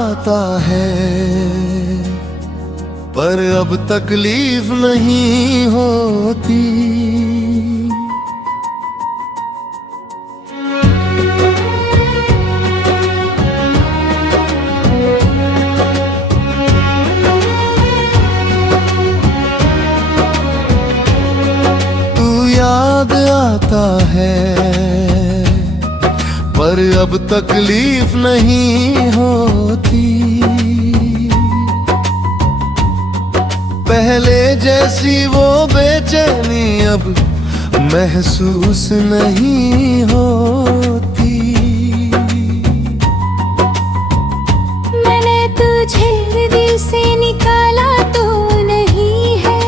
आता है, पर अब तकलीफ नहीं होती। याद आता है, पर अब तकलीफ नहीं होती। पहले जैसी वो बेचैनी अब महसूस नहीं होती। मैंने तुझे दिल से निकाला तो नहीं है,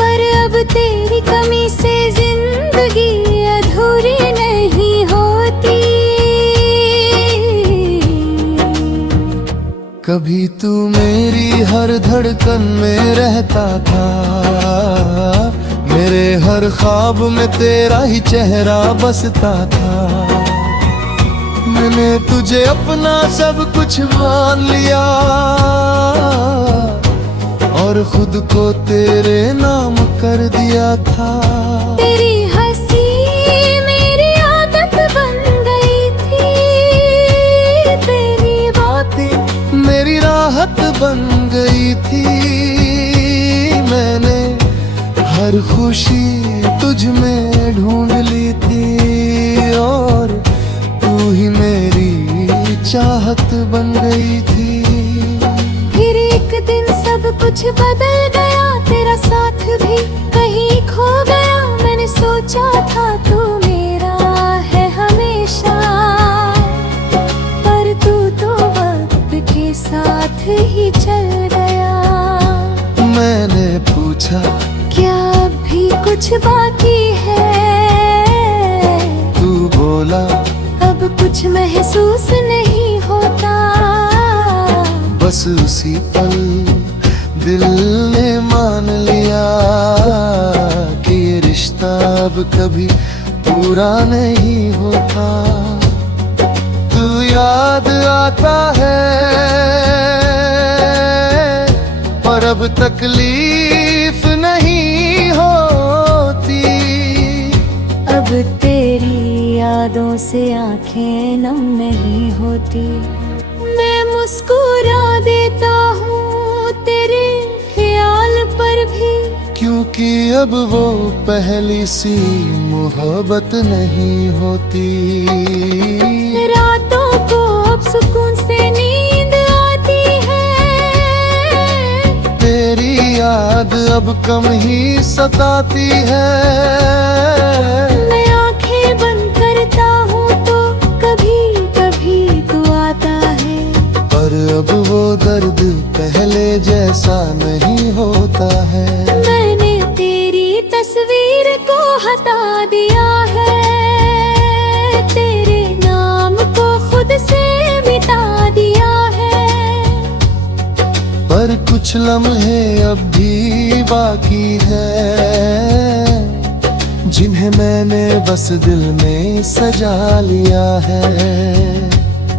पर अब तेरी कमी से जिंदगी अधूरी नहीं होती। कभी तू मेरी हर धड़कन में रहता था, मेरे हर ख्वाब में तेरा ही चेहरा बसता था। मैंने तुझे अपना सब कुछ मान लिया और खुद को तेरे नाम कर दिया था। तेरी हंसी मेरी आदत बन गई थी, तेरी बातें मेरी राहत बन गई थी। मैंने हर खुशी तुझ में ढूंढ ली थी और तू ही मेरी चाहत बन गई थी। फिर एक दिन सब कुछ बदल गया, तेरा साथ भी कहीं खो गया। मैंने सोचा था तू मेरा है हमेशा, पर तू तो वक्त के साथ ही चल गया। मैंने पूछा क्या अब भी कुछ बाकी है, तू बोला अब कुछ महसूस नहीं होता। बस उसी पल दिल ने मान लिया कि ये रिश्ता अब कभी पूरा नहीं होता। तू याद आता है, पर अब तकलीफ नहीं होती। अब तेरी यादों से आंखें नम नहीं होती। मैं मुस्कुरा देता हूँ तेरे ख्याल पर भी, क्योंकि अब वो पहली सी मोहब्बत नहीं होती। रातों को अब सुकून से नींद आती है, तेरी याद अब कम ही सताती है। मैं आंखें बंद करता हूँ तो कभी कभी तू आता है, पर अब वो दर्द पहले जैसा नहीं होता है। मैंने तेरी तस्वीर को हटा दिया है, तेरे नाम को खुद से मिटा दिया है। पर कुछ लम्हे अब भी बाकी है, जिन्हें मैंने बस दिल में सजा लिया है।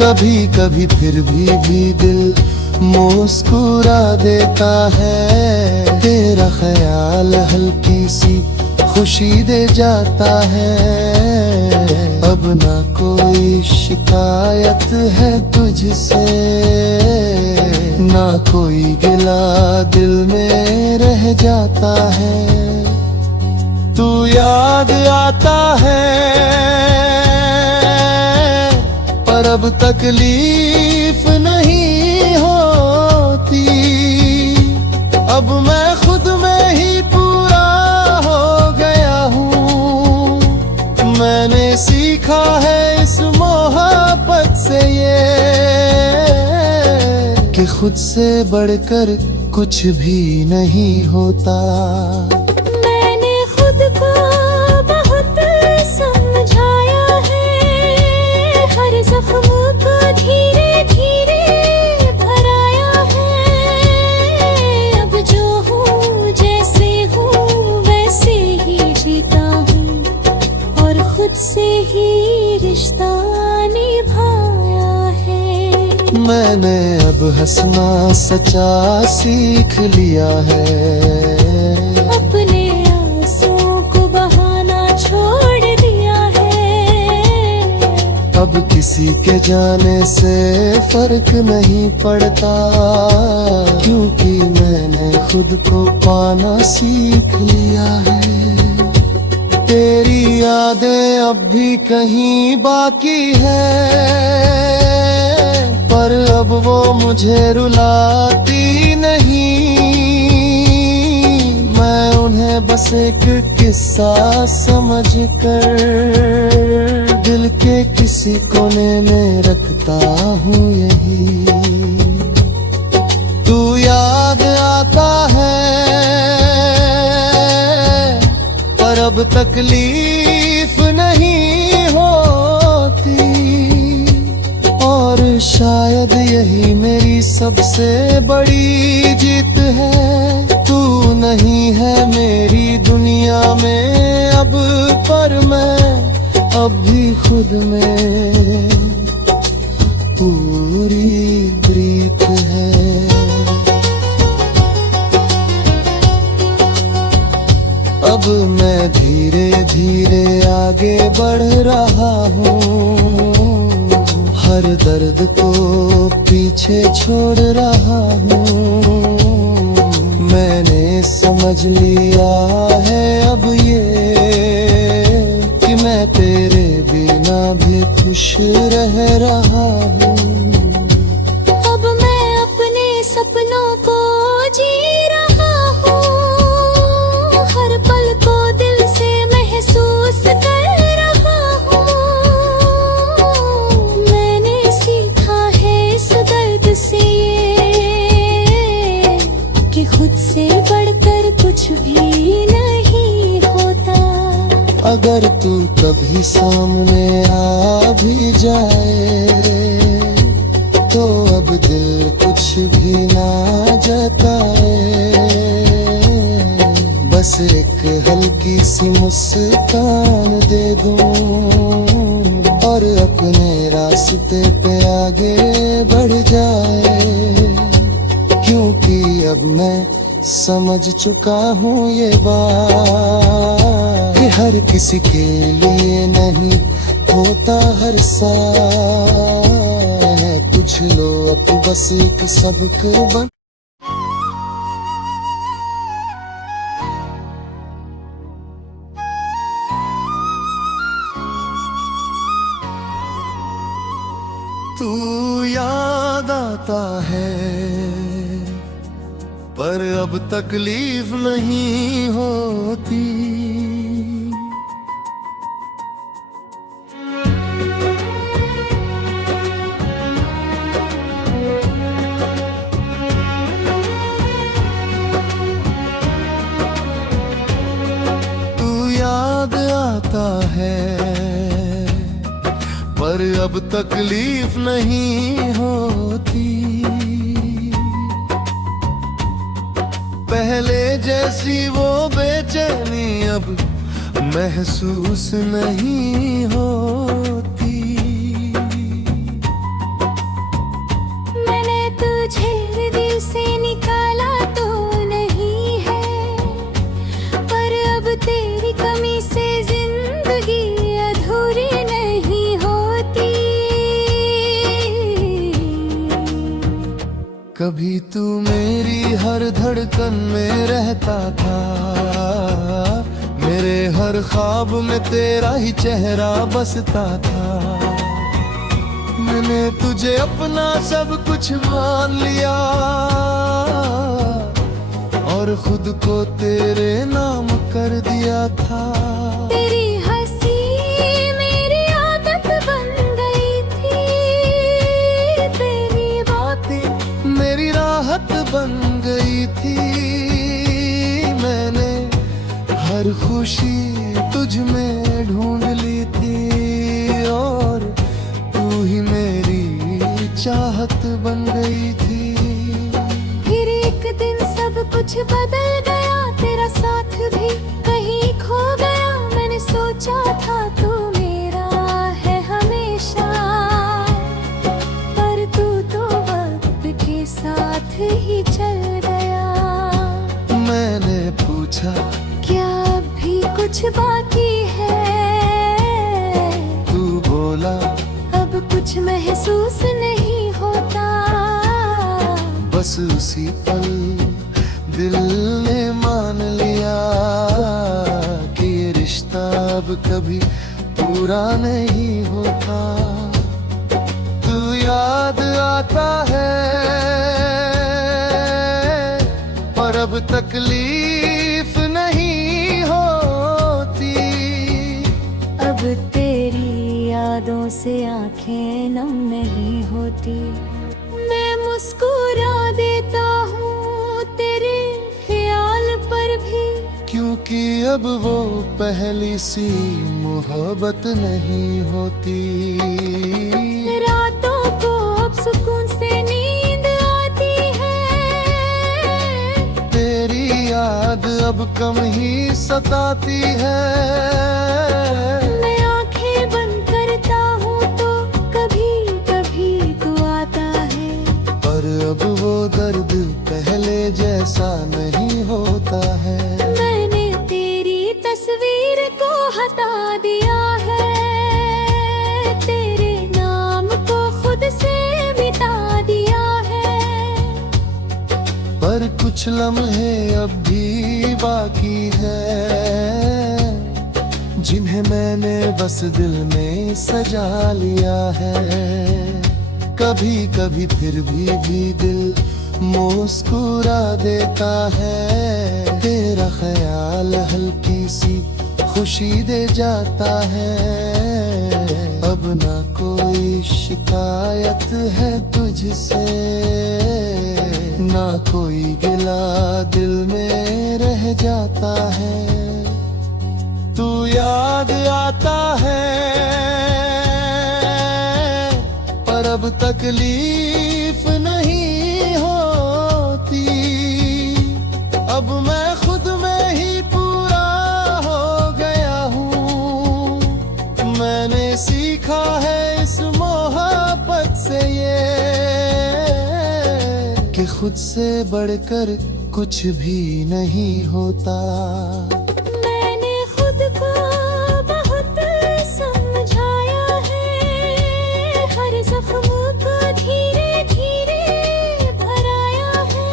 कभी कभी फिर भी दिल मुस्कुरा देता है, तेरा ख्याल हल्की सी खुशी दे जाता है। अब ना कोई शिकायत है तुझसे, ना कोई गिला दिल में रह जाता है। तू याद आता है, पर अब तकलीफ नहीं होती। अब मैं खुद में ही पूरा हो गया हूँ। मैंने सीखा है इस मोहब्बत से ये, कि खुद से बढ़कर कुछ भी नहीं होता। मैंने खुद को बहुत समझाया है, हर जख्म को धीरे धीरे भराया है। अब जो हूँ जैसे हूँ वैसे ही जीता हूँ, और खुद से ही रिश्ता निभाया है। मैंने अब हंसना सचा सीख लिया है। अपने आंसुओं को बहाना छोड़ दिया है। अब किसी के जाने से फर्क नहीं पड़ता, क्योंकि मैंने खुद को पाना सीख लिया है। तेरी यादें अब भी कहीं बाकी है, पर अब वो मुझे रुलाती नहीं। मैं उन्हें बस एक किस्सा समझ कर दिल के किसी कोने में रखता हूँ यही। तू याद आता है पर अब तकलीफ नहीं होती, और शायद यही मेरी सबसे बड़ी जीत है। तू नहीं है मेरी दुनिया में अब, पर मैं अब भी खुद में पूरी प्रीत है। अब मैं धीरे धीरे आगे बढ़ रहा हूँ, हर दर्द को पीछे छोड़ रहा हूँ। मैंने समझ लिया है अब ये कि मैं तेरे बिना भी खुश रह रहा हूँ। अब मैं अपने सपनों को जी रहा हूँ, हर पल को दिल से महसूस कर रहा हूँ। मैंने सीखा है इस दर्द से ये कि खुद से बढ़कर कुछ भी नहीं होता। अगर तू कभी सामने आ भी जाए तो अब दिल कुछ भी ना जताए। बस एक हल्की सी मुस्कान दे दूं और अपने रास्ते पे आगे बढ़ जाए, क्योंकि अब मैं समझ चुका हूँ ये बात कि हर किसी के लिए नहीं होता हर साल है। कुछ लो अब बस एक सबक बन। तू याद आता है पर अब तकलीफ नहीं होती। तू याद आता है पर अब तकलीफ नहीं होती। पहले जैसी वो बेचैनी अब महसूस नहीं होती। मैंने तुझे दिल से निकाला तो नहीं है, पर अब तेरी कमी से जिंदगी अधूरी नहीं होती। कभी तू मेरी हर धड़कन में रहता था, मेरे हर ख्वाब में तेरा ही चेहरा बसता था। मैंने तुझे अपना सब कुछ मान लिया और खुद को तेरे नाम कर दिया था। तेरी हंसी मेरी आदत बन गई थी, तेरी बातें मेरी राहत बन गई थी। मैंने हर खुशी तुझ में ढूंढ ली थी और तू ही मेरी चाहत बन गई थी। फिर एक दिन सब कुछ बदल गया, तेरा साथ भी कहीं खो गया। मैंने सोचा था तू मेरा है हमेशा, पर तू तो साथ ही चल गया। मैंने पूछा क्या अब भी कुछ बाकी है? तू बोला अब कुछ महसूस नहीं होता। बस उसी पल दिल ने मान लिया कि ये रिश्ता अब कभी पूरा नहीं होता। तू याद आता है पर अब तकलीफ नहीं होती। अब तेरी यादों से आंखें नम नहीं होती। मैं मुस्कुरा देता हूँ तेरे ख्याल पर भी, क्योंकि अब वो पहली सी मोहब्बत नहीं होती। रातों को अब सुकून से नींद आती है। तेरी याद अब कम ही सताती है। मैं आंखें बंद करता हूँ तो कभी कभी तू आता है। पर अब वो दर्द पहले जैसा नहीं होता है। मैंने तेरी तस्वीर को हटा दिया है, तेरे नाम को खुद से मिटा दिया है। पर कुछ लम्हे अब भी बाकी है जिन्हें मैंने बस दिल में सजा लिया है। कभी कभी फिर भी दिल मुस्कुरा देता है। तेरा ख्याल हल्की सी खुशी दे जाता है। अब ना कोई शिकायत है तुझसे, ना कोई गिला दिल में रह जाता है। तू याद आता है पर अब तकलीफ नहीं होती। अब मैं खुद में ही पूरा हो गया हूँ। मैंने सीखा है इस मोहब्बत से ये कि खुद से बढ़कर कुछ भी नहीं होता। मैंने खुद को बहुत समझाया है, हर जख्म को धीरे धीरे भराया है।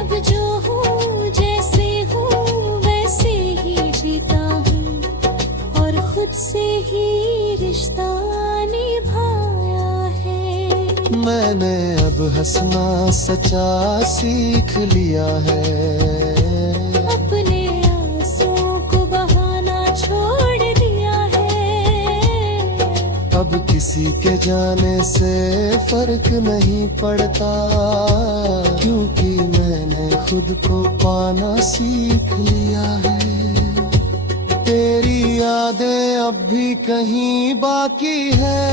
अब जो हूँ जैसे हूँ वैसे ही जीता हूँ और खुद से ही रिश्ता निभाया है। मैंने अब हंसना सचा सीख लिया है। अपने आंसुओं को बहाना छोड़ दिया है। अब किसी के जाने से फर्क नहीं पड़ता, क्योंकि मैंने खुद को पाना सीख लिया है। तेरी यादें अब भी कहीं बाकी है,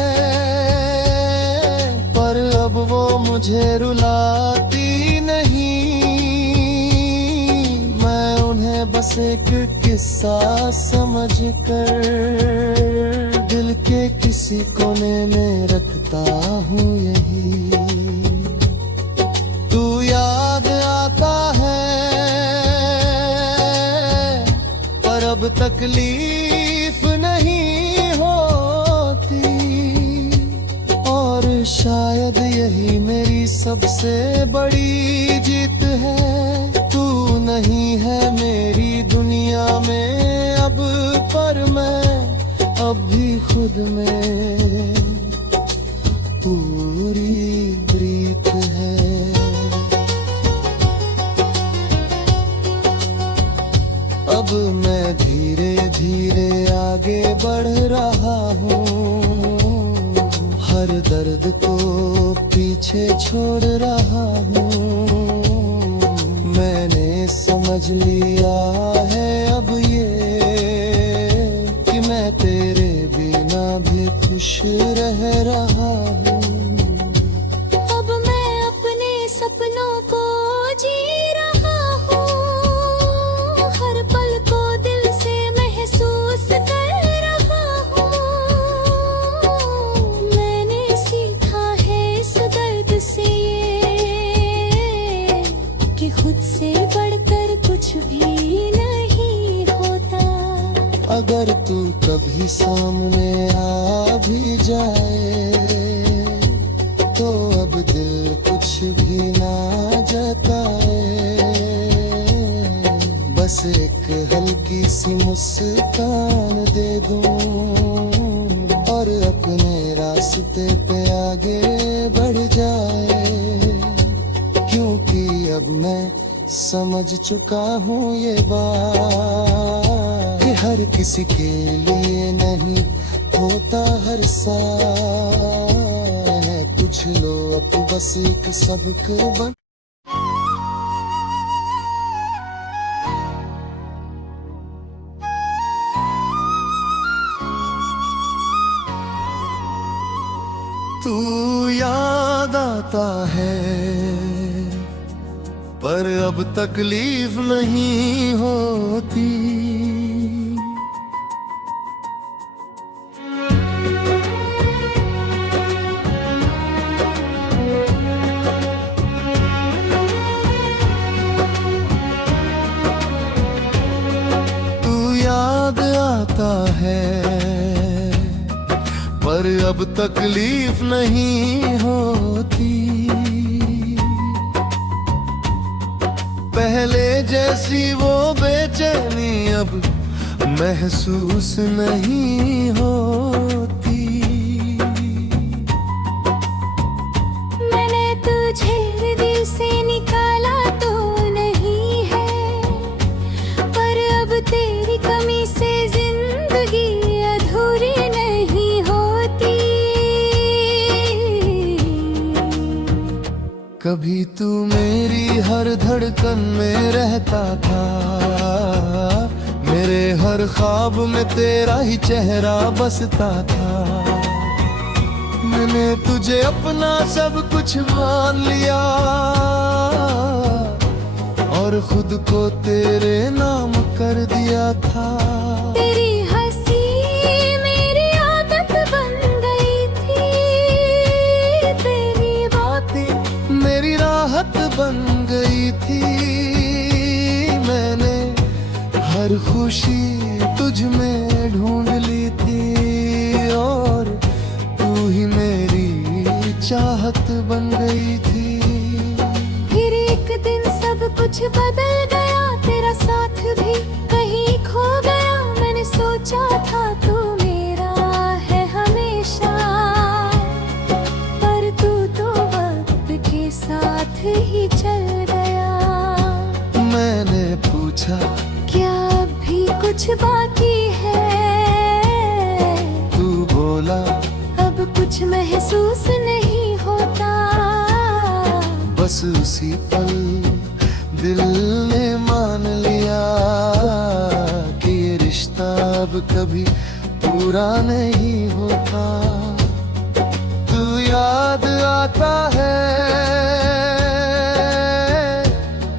पर अब वो मुझे रुलाती नहीं। मैं उन्हें बस एक किस्सा समझ कर दिल के किसी कोने में रखता हूँ यही। तू याद आता है पर अब तकलीफ नहीं होती। और शायद यही मेरी सबसे बड़ी जीत है। तू नहीं है मेरी दुनिया में अब, पर मैं अब भी खुद में पूरी प्रीत है। अब मैं धीरे धीरे आगे बढ़ रहा हूँ, हर दर्द को पीछे छोड़ रहा हूँ। मैंने समझ लिया है अब ये कि मैं तेरे बिना भी खुश रह रहा हूँ। अब मैं अपने सपनों को जी रहा हूँ, हर पल को दिल से महसूस कर रहा हूँ। मैंने सीखा है इस दर्द से ये तुझसे बढ़कर कुछ भी नहीं होता। अगर तू कभी सामने आ भी जाए तो अब दिल कुछ भी ना जताए। बस एक हल्की सी मुस्कान दे दूं और अपने रास्ते पे आगे बढ़ जाए। क्योंकि अब मैं समझ चुका हूँ ये बात कि हर किसी के लिए नहीं होता हर साल है। कुछ लो अब बस एक सबक बन। तू याद आता है पर अब तकलीफ नहीं होती। तू याद आता है पर अब तकलीफ नहीं होती। पहले जैसी वो बेचैनी अब महसूस नहीं होती। मैंने तुझे दिल से निकाला तो नहीं है, पर अब तेरी कमी से जिंदगी अधूरी नहीं होती। कभी तू मेरी हर धड़कन में रहता था, मेरे हर ख्वाब में तेरा ही चेहरा बसता था। मैंने तुझे अपना सब कुछ मान लिया और खुद को तेरे नाम कर दिया था। तेरी हंसी मेरी आदत बन गई थी, तेरी बातें मेरी राहत बन गई थी। मैंने हर खुशी तुझ में ढूंढ ली थी और तू ही मेरी चाहत बन गई थी। फिर एक दिन सब कुछ बदल गया, तेरा साथ भी कहीं खो गया। मैंने सोचा था तू मेरा है हमेशा, पर तू तो वक्त के साथ ही चल गया। मैंने पूछा क्या अब भी कुछ बाकी है? तू बोला अब कुछ महसूस नहीं होता। बस उसी पल दिल ने मान लिया कि ये रिश्ता अब कभी पूरा नहीं होता। तू याद आता है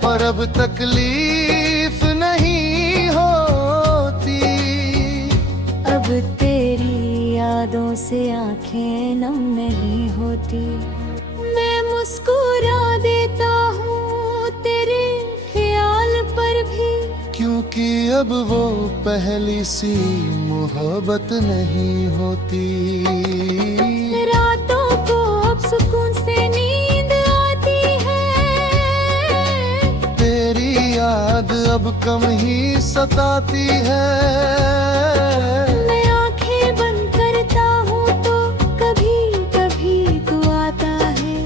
पर अब तकलीफ नहीं होती। अब तेरी यादों से आंखें नम नहीं होती। मैं मुस्कुरा देता हूँ तेरे ख्याल पर भी, क्योंकि अब वो पहली सी मोहब्बत नहीं होती। रातों को अब सुकून से नींद आती है, तेरी याद अब कम ही सताती है। मैं आंखें बंद करता हूँ तो कभी कभी तू आता है,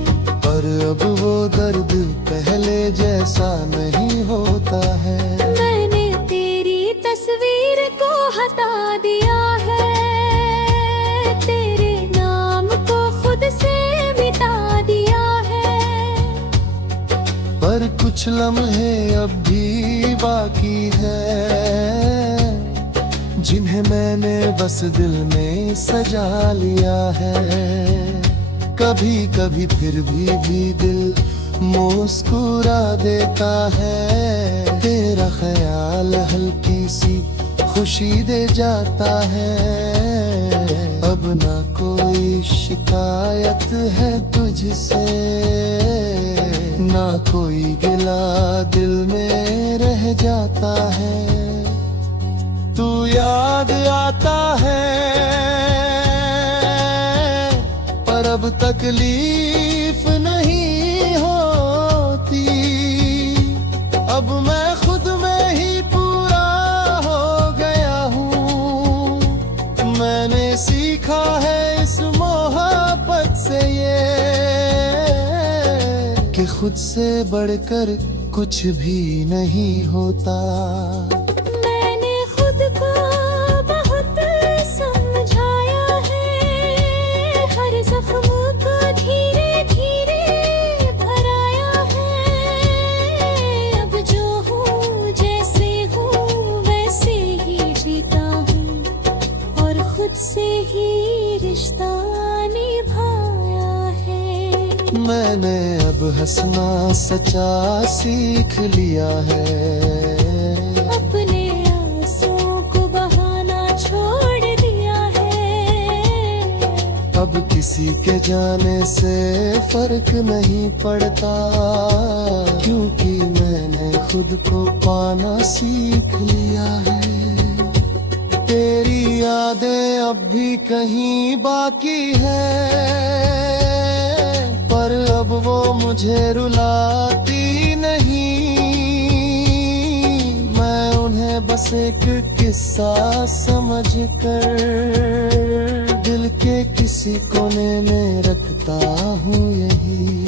पर अब वो दर्द पहले जैसा नहीं होता है। मैंने तेरी तस्वीर को हटा दिया है, तेरे नाम को खुद से मिटा दिया है। पर कुछ लम्हे अब भी बाकी है जिन्हें मैंने बस दिल में सजा लिया है। कभी कभी फिर भी दिल मुस्कुरा देता है। तेरा ख्याल हल्की सी खुशी दे जाता है। अब ना कोई शिकायत है तुझसे, ना कोई गिला दिल में रह जाता है, तू याद आता है। पर अब तकलीफ नहीं होती, अब मैं खुद में ही पूरा हो गया हूँ। मैंने सीखा है इस मोहब्बत से ये, कि खुद से बढ़कर कुछ भी नहीं होता। मैंने खुद को बहुत समझाया है, हर जख्म को धीरे धीरे भराया है। अब जो हूँ जैसे हूँ वैसे ही जीता हूँ, और खुद से ही रिश्ता निभाया है। मैंने अब हंसना सच्चा सीख लिया है, अपने आंसुओं को बहाना छोड़ दिया है। अब किसी के जाने से फर्क नहीं पड़ता, क्योंकि मैंने खुद को पाना सीख लिया है। तेरी यादें अब भी कहीं बाकी है, पर अब वो मुझे रुलाती नहीं। मैं उन्हें बस एक किस्सा समझकर दिल के किसी कोने में रखता हूँ यही।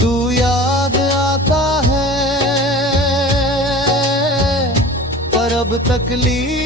तू याद आता है, पर अब तकलीफ